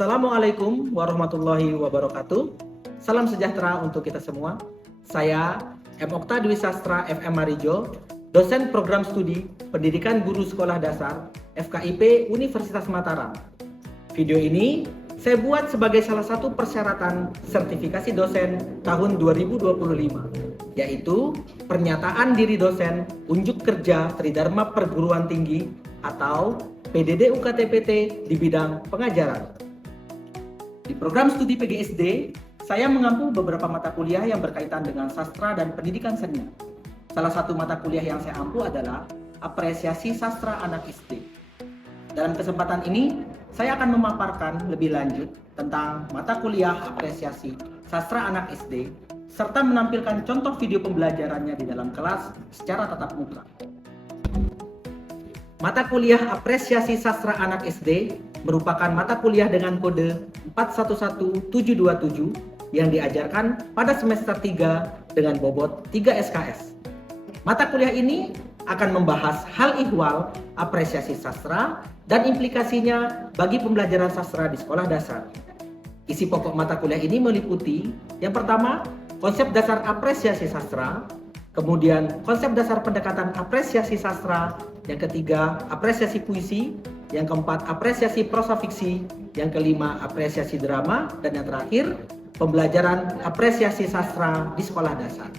Assalamualaikum warahmatullahi wabarakatuh. Salam sejahtera untuk kita semua. Saya M. Okta Dwi Sastra FM Marijo, dosen program studi Pendidikan Guru Sekolah Dasar FKIP Universitas Mataram. Video ini saya buat sebagai salah satu persyaratan sertifikasi dosen tahun 2025, yaitu pernyataan diri dosen unjuk kerja Tridharma Perguruan Tinggi atau PDD UKT-PT di bidang pengajaran. Di program studi PGSD, saya mengampu beberapa mata kuliah yang berkaitan dengan sastra dan pendidikan seni. Salah satu mata kuliah yang saya ampu adalah apresiasi sastra anak SD. Dalam kesempatan ini, saya akan memaparkan lebih lanjut tentang mata kuliah apresiasi sastra anak SD, serta menampilkan contoh video pembelajarannya di dalam kelas secara tatap muka. Mata kuliah apresiasi sastra anak SD merupakan mata kuliah dengan kode 411727 yang diajarkan pada semester 3 dengan bobot 3 SKS. Mata kuliah ini akan membahas hal ihwal apresiasi sastra dan implikasinya bagi pembelajaran sastra di sekolah dasar. Isi pokok mata kuliah ini meliputi yang pertama, konsep dasar apresiasi sastra, kemudian konsep dasar pendekatan apresiasi sastra, yang ketiga apresiasi puisi, yang keempat apresiasi prosa fiksi, yang kelima apresiasi drama, dan yang terakhir pembelajaran apresiasi sastra di sekolah dasar.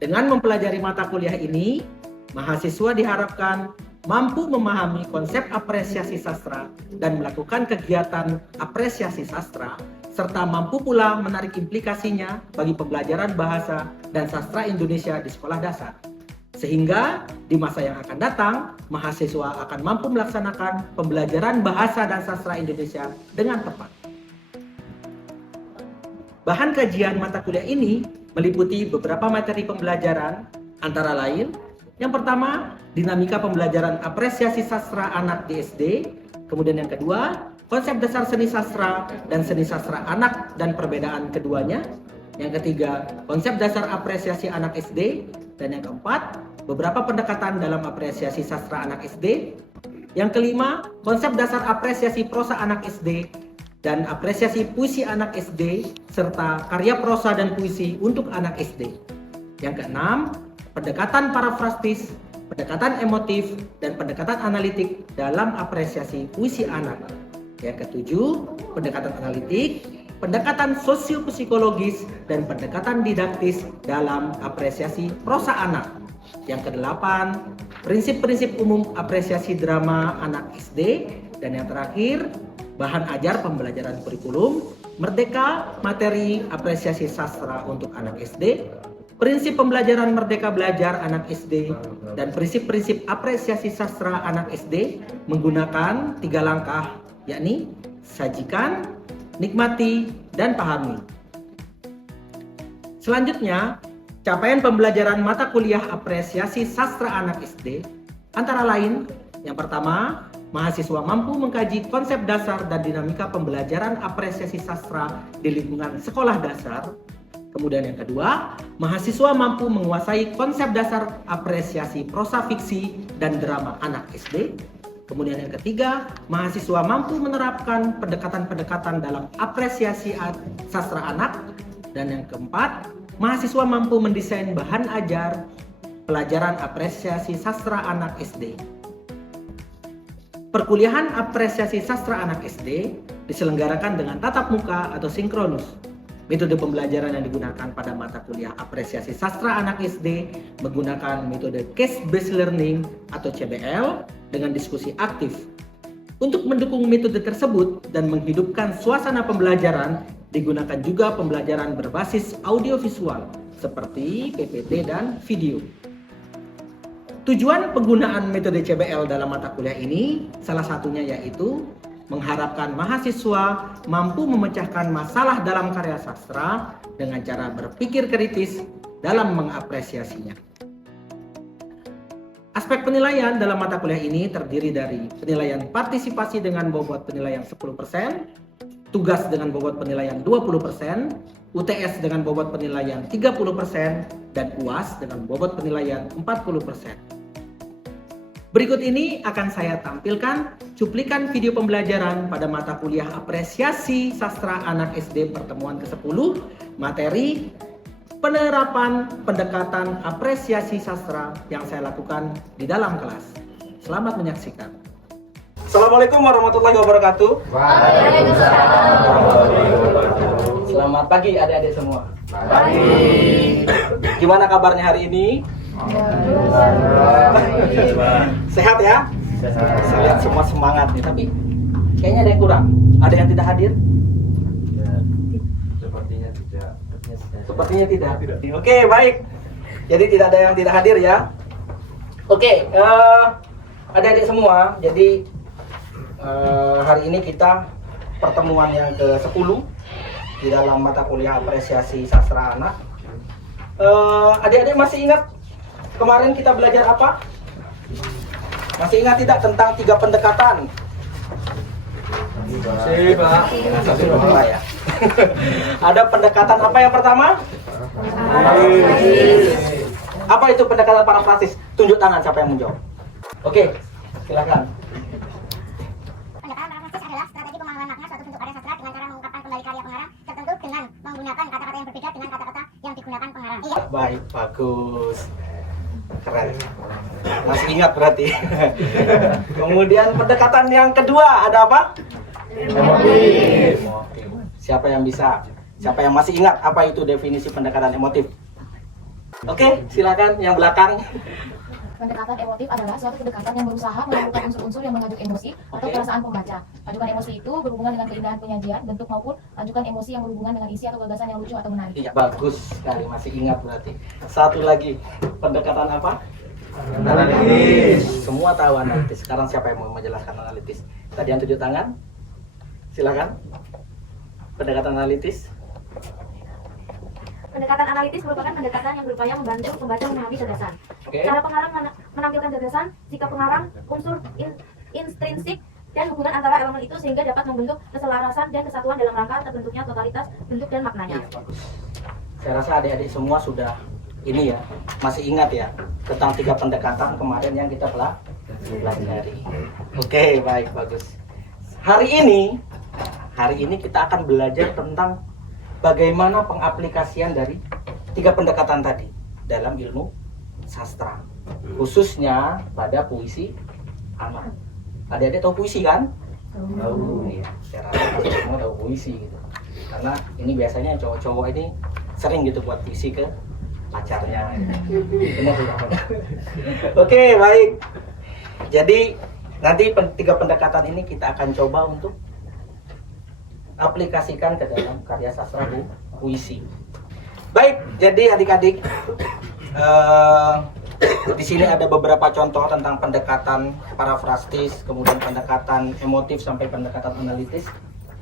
Dengan mempelajari mata kuliah ini, mahasiswa diharapkan mampu memahami konsep apresiasi sastra dan melakukan kegiatan apresiasi sastra, serta mampu pula menarik implikasinya bagi pembelajaran bahasa dan sastra Indonesia di sekolah dasar. Sehingga di masa yang akan datang, mahasiswa akan mampu melaksanakan pembelajaran bahasa dan sastra Indonesia dengan tepat. Bahan kajian mata kuliah ini meliputi beberapa materi pembelajaran, antara lain, yang pertama, dinamika pembelajaran apresiasi sastra anak di SD, kemudian yang kedua, konsep dasar seni sastra dan seni sastra anak dan perbedaan keduanya, yang ketiga, konsep dasar apresiasi anak SD, dan yang keempat, beberapa pendekatan dalam apresiasi sastra anak SD, yang kelima, konsep dasar apresiasi prosa anak SD, dan apresiasi puisi anak SD, serta karya prosa dan puisi untuk anak SD. Yang keenam, pendekatan parafrastis, pendekatan emotif, dan pendekatan analitik dalam apresiasi puisi anak. Yang ketujuh, pendekatan analitik, pendekatan sosiopsikologis, dan pendekatan didaktis dalam apresiasi prosa anak. Yang kedelapan, prinsip-prinsip umum apresiasi drama anak SD. Dan yang terakhir, bahan ajar pembelajaran kurikulum, merdeka materi apresiasi sastra untuk anak SD, prinsip pembelajaran merdeka belajar anak SD, dan prinsip-prinsip apresiasi sastra anak SD menggunakan 3 langkah, yakni sajikan, nikmati, dan pahami. Selanjutnya, capaian pembelajaran mata kuliah apresiasi sastra anak SD antara lain, yang pertama, mahasiswa mampu mengkaji konsep dasar dan dinamika pembelajaran apresiasi sastra di lingkungan sekolah dasar. Kemudian yang kedua, mahasiswa mampu menguasai konsep dasar apresiasi prosa fiksi dan drama anak SD. Kemudian yang ketiga, mahasiswa mampu menerapkan pendekatan-pendekatan dalam apresiasi sastra anak. Dan yang keempat, mahasiswa mampu mendesain bahan ajar pelajaran apresiasi sastra anak SD. Perkuliahan apresiasi sastra anak SD diselenggarakan dengan tatap muka atau sinkronus. Metode pembelajaran yang digunakan pada mata kuliah apresiasi sastra anak SD menggunakan metode case based learning atau CBL dengan diskusi aktif. Untuk mendukung metode tersebut dan menghidupkan suasana pembelajaran, digunakan juga pembelajaran berbasis audiovisual seperti PPT dan video. Tujuan penggunaan metode CBL dalam mata kuliah ini salah satunya yaitu mengharapkan mahasiswa mampu memecahkan masalah dalam karya sastra dengan cara berpikir kritis dalam mengapresiasinya. Aspek penilaian dalam mata kuliah ini terdiri dari penilaian partisipasi dengan bobot penilaian 10%, tugas dengan bobot penilaian 20%, UTS dengan bobot penilaian 30%, dan UAS dengan bobot penilaian 40%. Berikut ini akan saya tampilkan cuplikan video pembelajaran pada mata kuliah Apresiasi Sastra Anak SD pertemuan ke-10, materi penerapan pendekatan apresiasi sastra yang saya lakukan di dalam kelas. Selamat menyaksikan. Assalamualaikum warahmatullahi wabarakatuh. Waalaikumsalam. Selamat pagi adik-adik semua. Pagi. Gimana kabarnya hari ini? Sehat ya? Saya lihat semua semangat nih, tapi kayaknya ada yang kurang. Ada yang tidak hadir? Sepertinya tidak. Oke, baik. Jadi tidak ada yang tidak hadir ya. Oke, adik-adik semua. Jadi hari ini kita pertemuan yang ke-10 di dalam mata kuliah Apresiasi Sastra Anak. Adik-adik masih ingat kemarin kita belajar apa? Masih ingat tidak tentang 3 pendekatan? Masih, Pak. Masih lupa ya. Ada pendekatan apa yang pertama? Apa itu pendekatan parafrasis? Tunjuk tangan siapa yang menjawab. Oke, silakan. Pendekatan parafrasis adalah strategi pemahaman makna suatu bentuk karya sastra dengan cara mengungkapkan kembali karya pengarang tertentu dengan menggunakan kata-kata yang berbeda dengan kata-kata yang digunakan pengarang. Iya. Baik, bagus. Keren. Masih ingat berarti. Kemudian pendekatan yang kedua ada apa? Emotif. Siapa yang bisa? Siapa yang masih ingat apa itu definisi pendekatan emotif? Oke, silakan yang belakang. Pendekatan emotif adalah suatu pendekatan yang berusaha menemukan unsur-unsur yang mengandung emosi atau perasaan pembaca. Lanjukan emosi itu berhubungan dengan keindahan penyajian, bentuk maupun lanjukan emosi yang berhubungan dengan isi atau gagasan yang lucu atau menarik. Iya, bagus sekali, masih ingat berarti. Satu lagi, pendekatan apa? Analitis. Semua tahu analitis. Sekarang siapa yang mau menjelaskan analitis? Tadi yang tunjuk tangan. Silakan. Pendekatan analitis. Pendekatan analitis merupakan pendekatan yang berupaya membantu pembaca memahami gagasan. Cara pengarang menampilkan gagasan jika pengarang unsur intrinsik dan hubungan antara elemen itu sehingga dapat membentuk keselarasan dan kesatuan dalam rangka terbentuknya totalitas bentuk dan maknanya. Iya, bagus. Saya rasa adik-adik semua sudah ini ya, masih ingat ya tentang 3 pendekatan kemarin yang kita pelajari. Oke, baik, bagus. Hari ini kita akan belajar tentang bagaimana pengaplikasian dari 3 pendekatan tadi dalam ilmu sastra, khususnya pada puisi anak. Adik-adik tahu puisi kan? Tahu. Ya, saya rasa semua tahu puisi gitu. Karena ini biasanya cowok-cowok ini sering gitu buat puisi ke pacarnya. Benar tidak? Oke, baik. Jadi nanti 3 pendekatan ini kita akan coba untuk aplikasikan ke dalam karya sastra puisi. Baik, jadi adik-adik di sini ada beberapa contoh tentang pendekatan parafrastis, kemudian pendekatan emotif sampai pendekatan analitis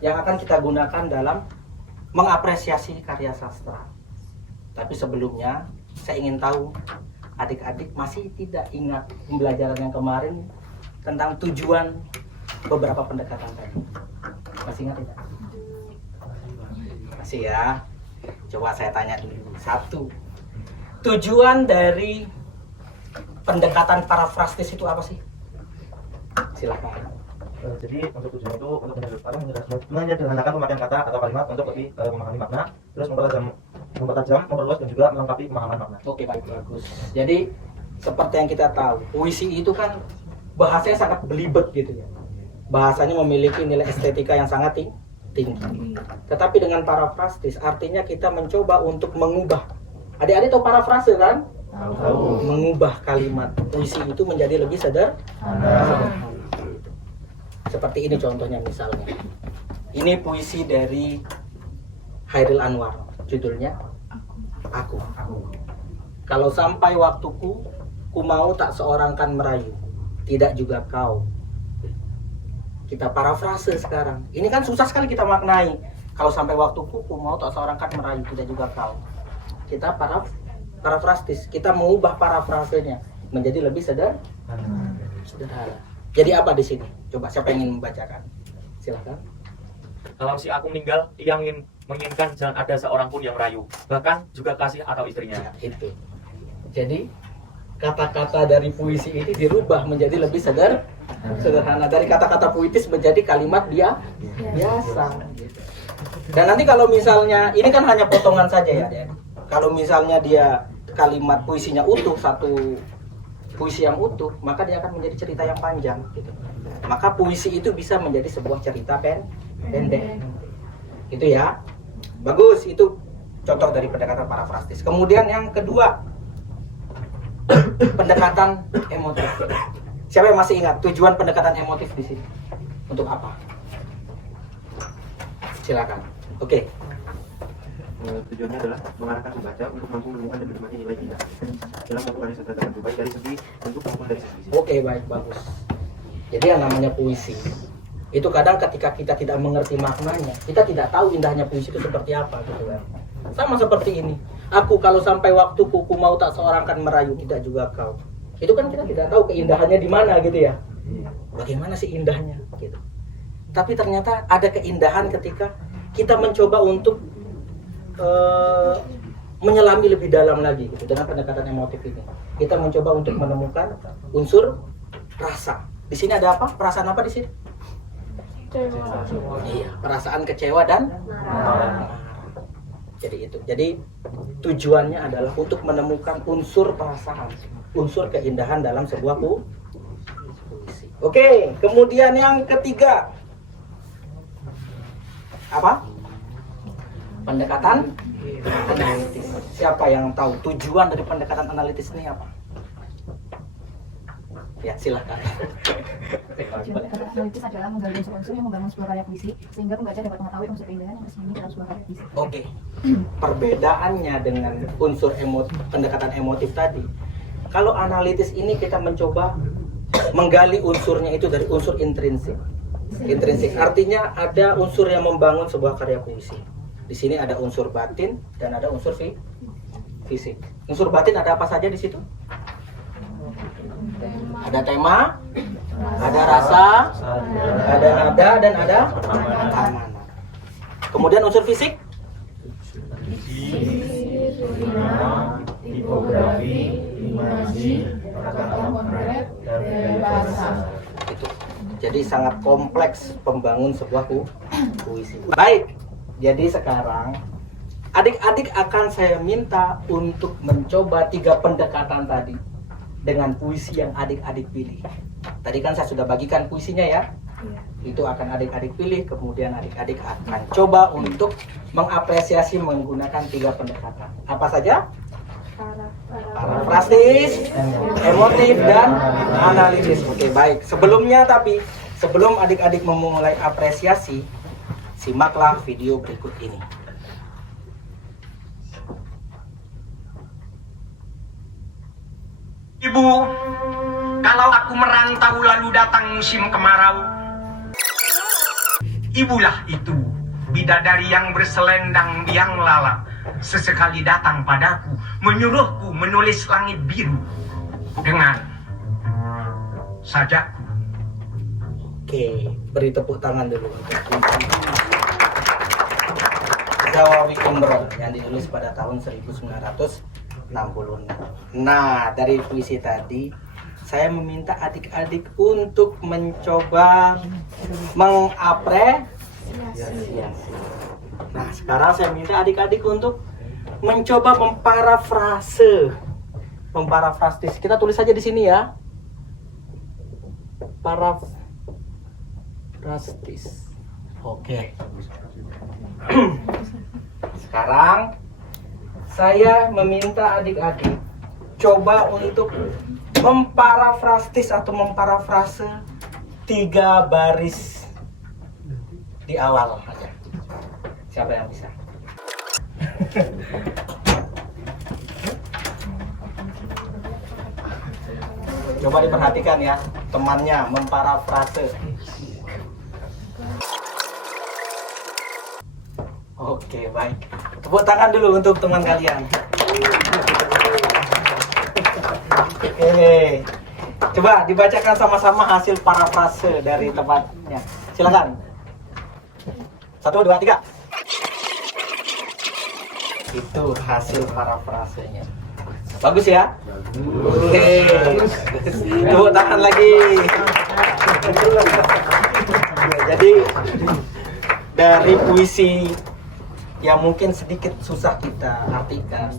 yang akan kita gunakan dalam mengapresiasi karya sastra. Tapi sebelumnya saya ingin tahu adik-adik masih tidak ingat pembelajaran yang kemarin tentang tujuan beberapa pendekatan tadi. Masih ingat tidak? Masih ya. Coba saya tanya dulu. 1. Tujuan dari pendekatan parafrastis itu apa sih? Silakan. Jadi untuk tujuan itu untuk menyederhanakan pemakaian kata atau kalimat untuk lebih memahami makna, terus mempertajam, memperluas dan juga melengkapi pemahaman makna. Oke, baik, bagus. Jadi seperti yang kita tahu, puisi itu kan bahasanya sangat belibet gitu ya. Bahasanya memiliki nilai estetika yang sangat tinggi. Tetapi dengan parafrastis artinya kita mencoba untuk mengubah. Adik-adik tahu parafrase kan? Tahu. Mengubah kalimat puisi itu menjadi lebih sederhana. Seperti ini contohnya misalnya. Ini puisi dari Hairil Anwar. Judulnya Aku. Kalau sampai waktuku, ku mau tak seorang kan merayu, tidak juga kau. Kita parafrase sekarang. Ini kan susah sekali kita maknai. Kalau sampai waktuku, ku mau tak seorang kan merayu, tidak juga kau. Kita parafrastis. Kita mengubah parafrasenya menjadi lebih sederhana. Jadi apa di sini? Coba siapa yang ingin membacakan? Silakan. Kalau si aku meninggal, ia menginginkan jangan ada seorang pun yang merayu, bahkan juga kasih atau istrinya. Ya, itu. Jadi kata-kata dari puisi ini dirubah menjadi lebih sederhana. Dari kata-kata puitis menjadi kalimat biasa. Dan nanti kalau misalnya, ini kan hanya potongan saja ya, Den. Kalau misalnya dia kalimat puisinya utuh, satu puisi yang utuh, maka dia akan menjadi cerita yang panjang gitu. Maka puisi itu bisa menjadi sebuah cerita pendek. Itu ya. Bagus, itu contoh dari pendekatan parafrastis. Kemudian yang kedua, pendekatan emotif. Siapa yang masih ingat tujuan pendekatan emotif di sini? Untuk apa? Silakan. Oke. Tujuannya adalah mengarahkan pembaca untuk mampu menemukan dan menikmati nilai indah dalam satu karya sastra tertentu, baik dari segi bentuk maupun dari segi isi. Oke, baik, bagus. Jadi yang namanya puisi itu kadang ketika kita tidak mengerti maknanya, kita tidak tahu indahnya puisi itu seperti apa gitu kan. Sama seperti ini. Aku kalau sampai waktu kuku mau tak seorang kan merayu, tidak juga kau. Itu kan kita tidak tahu keindahannya di mana gitu ya. Bagaimana sih indahnya gitu. Tapi ternyata ada keindahan ketika kita mencoba untuk menyelami lebih dalam lagi gitu dengan pendekatan emotif ini. Kita mencoba untuk menemukan unsur rasa. Di sini ada apa? Perasaan apa di sini? Iya, perasaan kecewa dan marah. Jadi itu. Jadi tujuannya adalah untuk menemukan unsur perasaan, unsur keindahan dalam sebuah puisi. Oke, kemudian yang ketiga. Apa? Pendekatan analitis. Siapa yang tahu tujuan dari pendekatan analitis ini apa? Ya, silakan. Tujuan pendekatan analitis adalah menggali unsur-unsur yang membangun sebuah karya puisi sehingga pembaca dapat mengetahui unsur keindahan yang tersembunyi dalam sebuah karya puisi. Oke. Perbedaannya dengan unsur pendekatan emotif tadi. Kalau analitis ini kita mencoba menggali unsurnya itu dari unsur intrinsik. Intrinsik artinya ada unsur yang membangun sebuah karya puisi. Di sini ada unsur batin dan ada unsur fisik. Unsur batin ada apa saja di situ? Ada tema, ada rasa, ada nada dan ada makna. Kemudian unsur fisik? Tipografi, imaji, kata konkret, bahasa. Itu. Jadi sangat kompleks pembangun sebuah puisi. Baik. Jadi sekarang adik-adik akan saya minta untuk mencoba 3 pendekatan tadi dengan puisi yang adik-adik pilih. Tadi kan saya sudah bagikan puisinya ya. Itu akan adik-adik pilih, kemudian adik-adik akan coba untuk mengapresiasi menggunakan 3 pendekatan. Apa saja? Parafrastis, emotif, dan analitis. Oke, baik. Sebelum adik-adik memulai apresiasi, simaklah video berikut ini. Ibu, kalau aku merantau lalu datang musim kemarau, ibulah itu, bidadari yang berselendang biang lala, sesekali datang padaku, menyuruhku menulis langit biru dengan sajaku. Oke, beri tepuk tangan dulu untuk Zawawi Imron yang ditulis pada tahun 1966. Nah, dari puisi tadi saya meminta adik-adik untuk mencoba mengapresiasi. Nah, sekarang saya minta adik-adik untuk mencoba memparafrastis. Kita tulis saja di sini ya. Parafrastis. Oke. Sekarang saya meminta adik-adik coba untuk memparafrastis atau memparafrase 3 baris di awal aja. Siapa yang bisa? Coba diperhatikan ya, temannya memparafrase. Oke, baik. Tepuk tangan dulu untuk teman kalian. Oke. Coba dibacakan sama-sama hasil parafrase dari tempatnya. Silakan. 1, 2, 3. Itu hasil parafrasenya. Bagus ya? Oke. Tepuk tangan lagi. Jadi dari puisi yang mungkin sedikit susah kita artikan,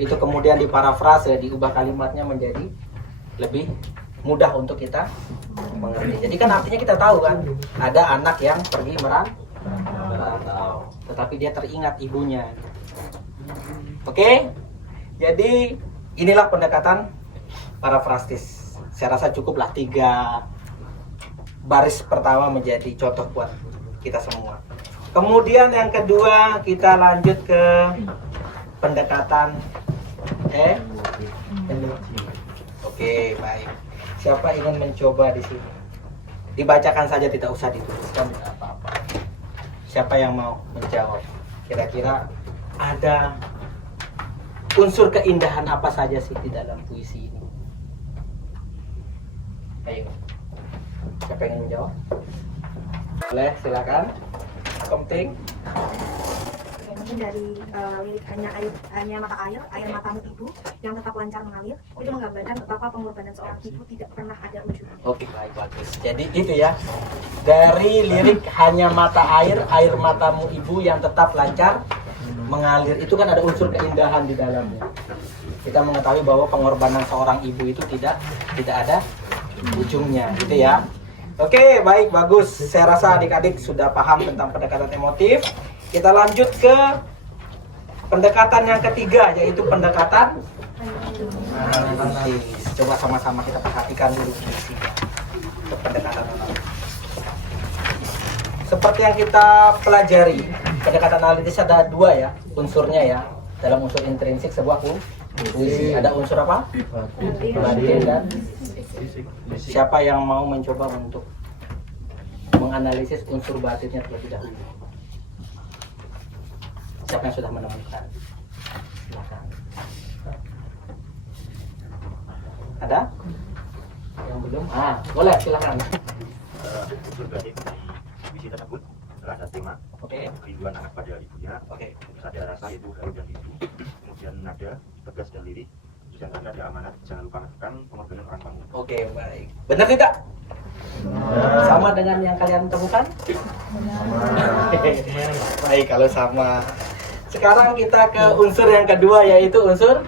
itu kemudian diparafrase, diubah kalimatnya menjadi lebih mudah untuk kita mengerti. Jadi kan artinya kita tahu kan, ada anak yang pergi merantau, tetapi dia teringat ibunya. Oke? Jadi inilah pendekatan parafrastis. Saya rasa cukuplah 3 baris pertama menjadi contoh buat kita semua. Kemudian yang kedua kita lanjut ke pendekatan Oke, baik. Siapa ingin mencoba di sini? Dibacakan saja, tidak usah dituliskan, tidak apa-apa. Siapa yang mau menjawab? Kira-kira ada unsur keindahan apa saja sih di dalam puisi ini? Ayo. Siapa yang ingin menjawab? Boleh, silakan. Komting. Mungkin dari lirik hanya mata air matamu ibu yang tetap lancar mengalir, itu menggambarkan betapa pengorbanan seorang ibu tidak pernah ada ujungnya. Oke, baik, bagus. Jadi itu ya, dari lirik hanya mata air matamu ibu yang tetap lancar mengalir, itu kan ada unsur keindahan di dalamnya. Kita mengetahui bahwa pengorbanan seorang ibu itu tidak ada ujungnya, gitu ya. Oke, baik, bagus. Saya rasa adik-adik sudah paham tentang pendekatan emotif. Kita lanjut ke pendekatan yang ketiga, yaitu pendekatan analisis. Coba sama-sama kita perhatikan dulu isinya. Pendekatan analisis. Seperti yang kita pelajari, pendekatan analitis ada 2 ya unsurnya ya. Dalam unsur intrinsik sebuah puisi ada unsur apa? Batin dan siapa yang mau mencoba untuk menganalisis unsur batinnya terlebih dahulu? Siapa yang sudah menemukan? Silakan. Ada? Yang belum? Boleh, silakan. Unsur batin di puisi tersebut adalah ada tema, Oke. kerinduan anak pada ibunya, Oke. terus ada rasa itu haru dan rindu, kemudian nada tegas dan lirik, terus yang terakhir ada amanat, jangan lupa lakukan pengorbanan orang kamu. Oke, baik. Benar tidak? Sama dengan yang kalian temukan? Baik, kalau sama. Sekarang kita ke unsur yang kedua, yaitu unsur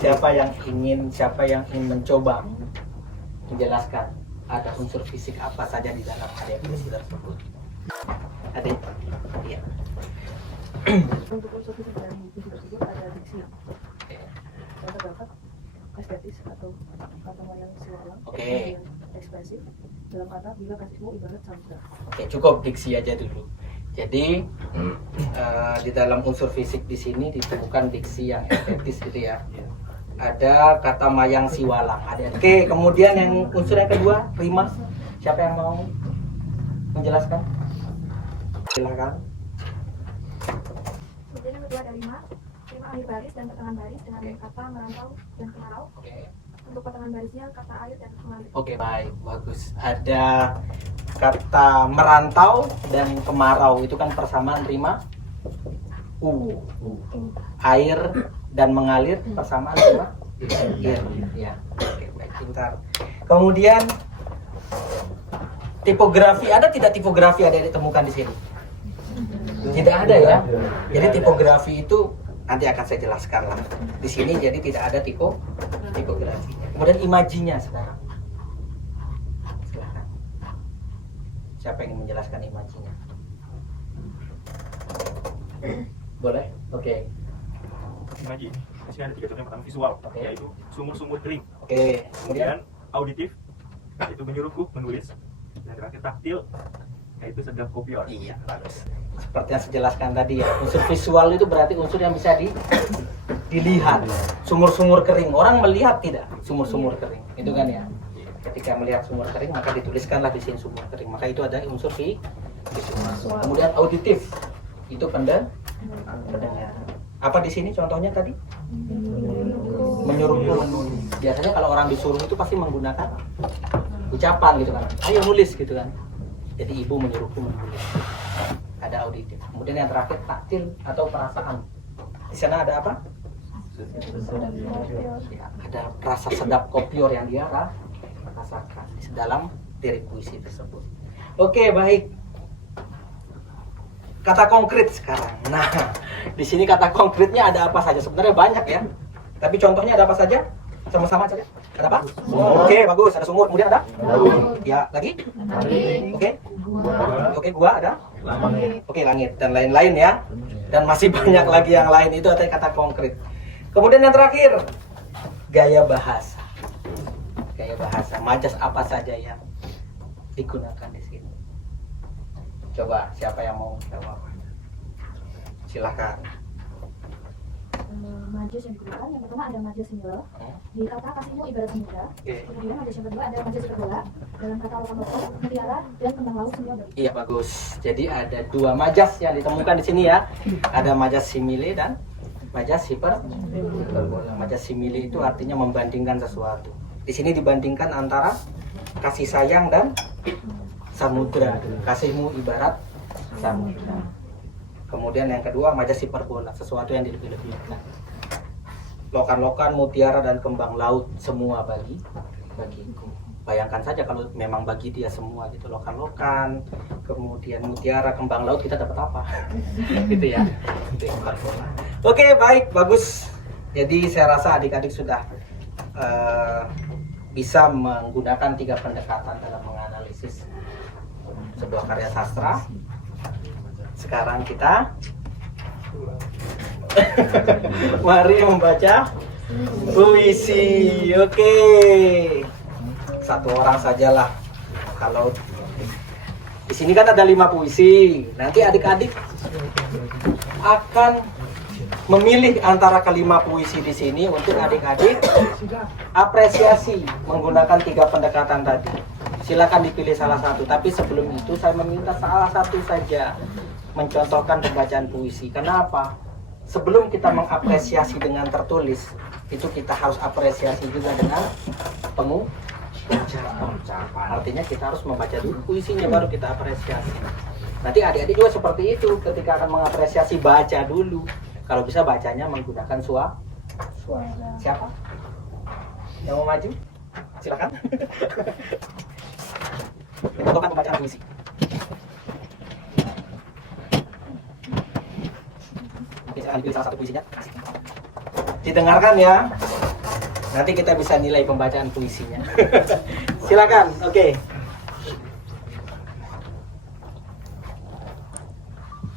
siapa yang ingin mencoba menjelaskan ada unsur fisik apa saja di dalam karya puisi tersebut. Ada? Iya. Untuk unsur fisik dari puisi tersebut ada diksi yang terdapat estetis atau kata yang siwalan, Oke. ekspresif dalam kata bila kasihmu ibarat samudra. Oke, cukup diksi aja dulu. Jadi di dalam unsur fisik di sini ditemukan diksi yang estetis gitu ya. Ada kata mayang siwalang. Oke, kemudian yang unsur yang kedua, rima. Siapa yang mau menjelaskan? Silakan. Kemudian yang kedua ada rima akhir baris dan pertengahan baris dengan kata merantau dan kemarau. Oke. Untuk pertengahan barisnya kata air dan mengalir. Oke, baik, bagus. Ada kata merantau dan kemarau, itu kan persamaan rima air dan mengalir, persamaan rima air. Ya, oke, baik, pintar. Kemudian tipografi, ada tidak tipografi ada ditemukan di sini? Tidak ada ya. Jadi tipografi itu nanti akan saya jelaskan lah. Di sini jadi tidak ada tipografi. Kemudian imajinya sekarang. Silakan. Siapa yang ingin menjelaskan imajinya? Boleh? Oke. Imaji, di sini ada 3 contoh. Yang pertama visual, Oke. yaitu sumur-sumur kering. Oke. Kemudian auditif, yaitu menyuruhku menulis. Dan terakhir taktil, yaitu sedang kopior. Iya, bagus. Seperti yang saya jelaskan tadi ya, unsur visual itu berarti unsur yang bisa dilihat. Sumur-sumur kering, orang melihat tidak sumur-sumur kering, itu kan ya. Ketika melihat sumur kering maka dituliskanlah di sini sumur kering, maka itu ada unsur visual. Kemudian auditif, itu pendengar. Apa di sini contohnya tadi? Menyuruh. Biasanya kalau orang disuruh itu pasti menggunakan ucapan gitu kan. Ayo nulis gitu kan. Jadi ibu menyuruhku menulis. Ada auditif. Kemudian yang terakhir taktil atau perasaan. Di sana ada apa? Ya, ada rasa sedap kopior yang dia rasakan di dalam lirik puisi tersebut. Oke, baik. Kata konkret sekarang. Nah, di sini kata konkretnya ada apa saja? Sebenarnya banyak ya. Tapi contohnya ada apa saja? Sama-sama saja. Ada apa? Oke, bagus. Ada sumur. Kemudian ada? Ya, lagi? Oke. Oke, gua ada? Oke, langit dan lain-lain ya. Dan masih banyak lagi yang lain, itu ada kata konkret. Kemudian yang terakhir, gaya bahasa. Gaya bahasa, majas apa saja yang digunakan di sini? Coba, siapa yang mau jawab? Silakan. Majas yang digunakan, yang pertama ada majas simile. Di kata kasihmu ibarat samudra. Kemudian majas yang kedua ada majas hiperbola. Dalam kata lokan-lokan, mutiara, dan kembang laut semua dari. Iya, bagus. Jadi ada dua majas yang ditemukan di sini ya. Ada majas simile dan majas hiperbola. Majas simile itu artinya membandingkan sesuatu. Di sini dibandingkan antara kasih sayang dan samudra. Kasihmu ibarat samudra. Kemudian yang kedua majas hiperbola, sesuatu yang dilebih-lebihkan. Lokan-lokan, mutiara dan kembang laut semua bagiku. Bayangkan saja kalau memang bagi dia semua gitu, lokan-lokan, kemudian mutiara, kembang laut, kita dapat apa? Gitu ya. Itu hiperbola. Oke, baik, bagus. Jadi saya rasa adik-adik sudah bisa menggunakan 3 pendekatan dalam menganalisis sebuah karya sastra. Sekarang kita mari membaca puisi. Oke. Satu orang sajalah. Kalau di sini kan ada 5 puisi. Nanti adik-adik akan memilih antara kelima puisi di sini untuk adik-adik apresiasi menggunakan 3 pendekatan tadi. Silakan dipilih salah satu. Tapi sebelum itu saya meminta salah satu saja mencontohkan pembacaan puisi. Kenapa? Sebelum kita mengapresiasi dengan tertulis, itu kita harus apresiasi juga dengan pengucapan. Artinya kita harus membaca dulu puisinya baru kita apresiasi. Nanti adik-adik juga seperti itu, ketika akan mengapresiasi baca dulu. Kalau bisa bacanya menggunakan suara. Siapa? Yang mau maju? Silakan. Contohkan pembacaan puisi. Akan dipilih salah satu puisinya. Didengarkan ya. Nanti kita bisa nilai pembacaan puisinya. Silakan. Oke.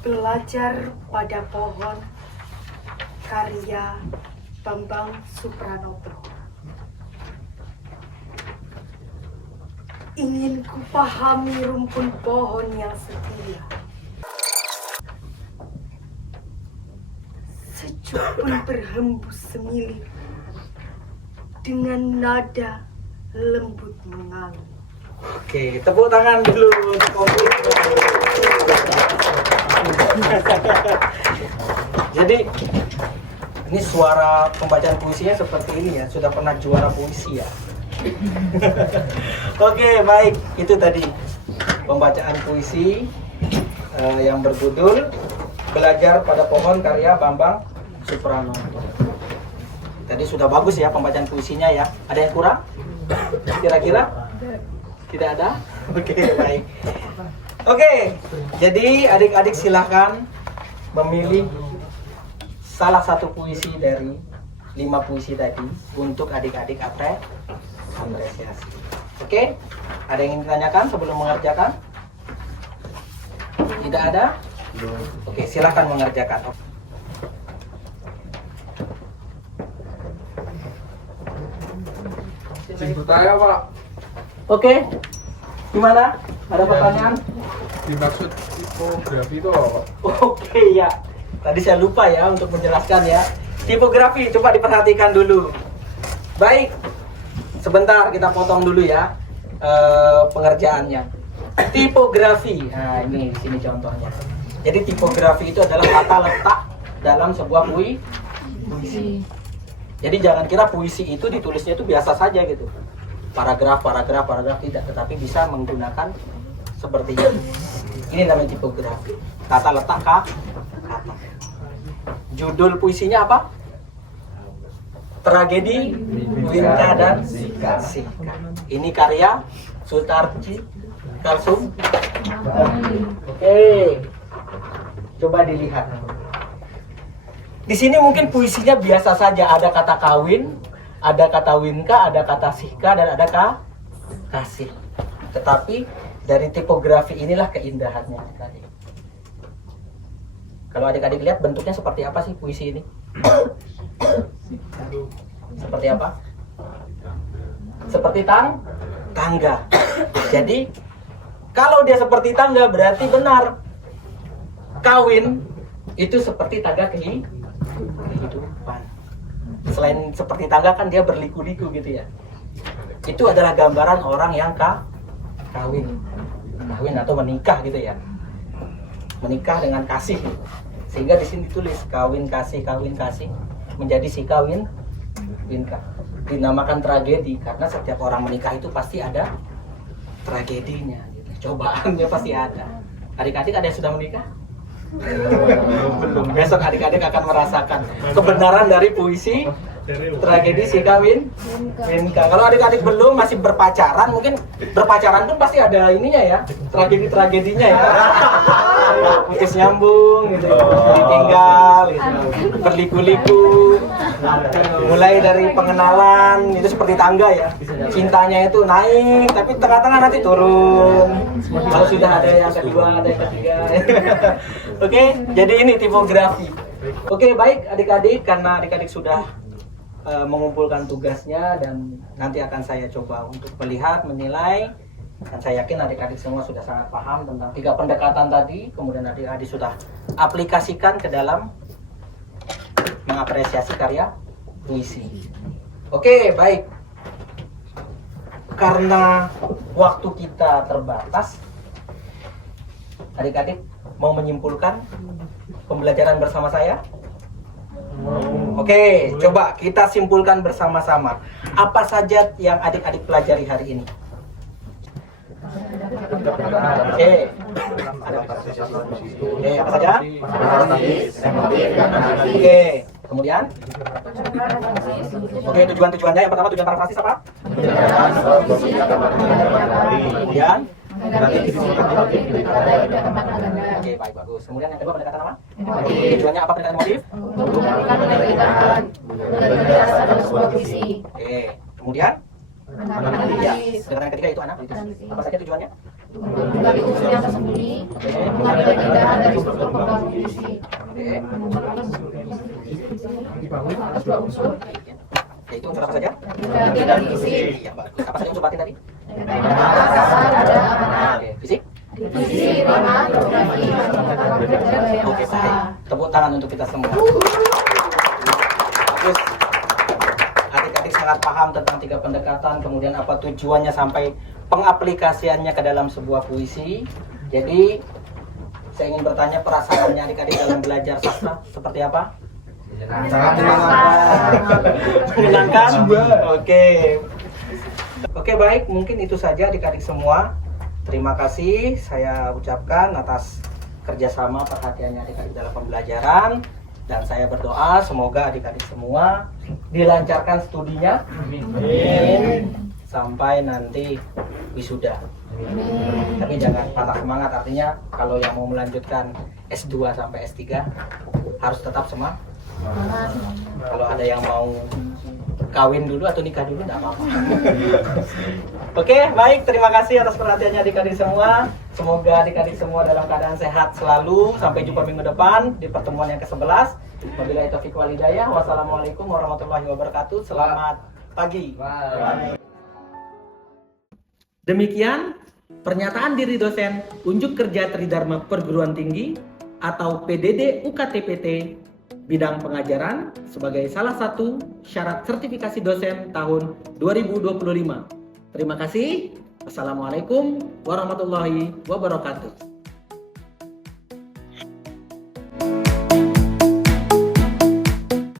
Belajar pada pohon, karya Bambang Supranoto. Ingin kupahami rumpun pohon yang setia. Sejuk pun berhembus semilir dengan nada lembut mengalir. Oke, tepuk tangan dulu untuk komplit. Jadi ini suara pembacaan puisinya seperti ini ya, sudah pernah juara puisi ya. Oke, baik, itu tadi pembacaan puisi yang berjudul Belajar pada Pohon karya Bambang Supranoto. Tadi sudah bagus ya pembacaan puisinya ya. Ada yang kurang? Kira-kira? Tidak ada? Oke, baik. Oke, jadi adik-adik silahkan memilih salah satu puisi dari 5 puisi tadi untuk adik-adik apresiasi. Oke, ada yang ingin ditanyakan sebelum mengerjakan? Tidak ada? Oke, silahkan mengerjakan. Jemput saya, Pak. Oke, gimana? Ada pertanyaan? Dimaksud tipografi itu apa, Pak? Oke ya, tadi saya lupa ya untuk menjelaskan ya. Tipografi, coba diperhatikan dulu. Baik, sebentar kita potong dulu ya pengerjaannya. Tipografi, nah ini di sini contohnya. Jadi tipografi itu adalah tata letak dalam sebuah puisi. Jadi jangan kira puisi itu ditulisnya itu biasa saja gitu. Paragraf tidak, tetapi bisa menggunakan seperti ini. Ini namanya tipografi. Tata letak kata. Judul puisinya apa? Tragedi Winka dan Sika. Ini karya Sutarji Kalsum. Oke, coba dilihat. Di sini mungkin puisinya biasa saja, ada kata kawin, ada kata winka, ada kata sika, dan ada kasih. Tetapi dari tipografi inilah keindahannya. Kalau adik-adik lihat bentuknya seperti apa sih puisi ini? Seperti apa? Seperti tangga. Jadi kalau dia seperti tangga berarti benar. Kawin itu seperti tangga kehidupan. Selain seperti tangga kan dia berliku-liku gitu ya. Itu adalah gambaran orang yang kawin atau menikah gitu ya. Menikah dengan kasih. Sehingga di sini ditulis kawin kasih menjadi si winka. Dinamakan tragedi karena setiap orang menikah itu pasti ada tragedinya. Cobaannya pasti ada. Adik-adik ada yang sudah menikah? Belum. Besok adik-adik akan merasakan kebenaran dari puisi tragedi si winka. Kalau adik-adik belum, masih berpacaran, mungkin berpacaran pun pasti ada ininya ya, tragedinya ya. Putus nyambung gitu, ditinggal gitu, berliku-liku. Mulai dari pengenalan itu seperti tangga ya, cintanya itu naik tapi tengah-tengah nanti turun. Kalau sudah ada yang kedua, ada yang ketiga. Oke, jadi ini tipografi. Oke, baik adik-adik, karena adik-adik sudah mengumpulkan tugasnya dan nanti akan saya coba untuk melihat, menilai, dan saya yakin adik-adik semua sudah sangat paham tentang 3 pendekatan tadi. Kemudian adik-adik sudah aplikasikan ke dalam mengapresiasi karya puisi. Oke, baik. Karena waktu kita terbatas, adik-adik mau menyimpulkan pembelajaran bersama saya? Oke, coba kita simpulkan bersama-sama. Apa saja yang adik-adik pelajari hari ini? Oke, apa saja? Oke, kemudian? Oke, tujuan-tujuannya yang pertama, tujuan parafrasis apa? Kemudian? Oke, baik, bagus. Kemudian yang kedua, pendekatan apa? Tujuannya apa pendekatan motif? Oke, kemudian? Ya, pendekatan yang ketiga itu anak. Apa saja tujuannya? Oke, itu unsur apa saja? Iya, bagus. Apa saja unsur batin tadi? Oke, fisik? Oke, baik. Tepuk tangan untuk kita semua. Bagus. Adik-adik sangat paham tentang 3 pendekatan, kemudian apa tujuannya sampai pengaplikasiannya ke dalam sebuah puisi. Jadi, saya ingin bertanya perasaannya adik-adik dalam belajar sastra seperti apa? Menyenangkan? Oke, baik, mungkin itu saja adik-adik semua. Terima kasih saya ucapkan atas kerjasama perhatiannya adik-adik dalam pembelajaran, dan saya berdoa semoga adik-adik semua dilancarkan studinya. Amin. Sampai nanti wisuda. Tapi jangan patah semangat, artinya kalau yang mau melanjutkan S2 sampai S3 harus tetap semangat. Kalau ada yang mau kawin dulu atau nikah dulu, tidak apa-apa. Oke, baik. Terima kasih atas perhatiannya adik-adik semua. Semoga adik-adik semua dalam keadaan sehat selalu. Sampai jumpa minggu depan di pertemuan yang ke-11. Wabillahi taufiq wal hidayah. Wassalamualaikum warahmatullahi wabarakatuh. Selamat pagi. Demikian pernyataan diri dosen Unjuk Kerja Tridharma Perguruan Tinggi atau PDD UKTPT bidang pengajaran sebagai salah satu syarat sertifikasi dosen tahun 2025. Terima kasih. Assalamualaikum warahmatullahi wabarakatuh.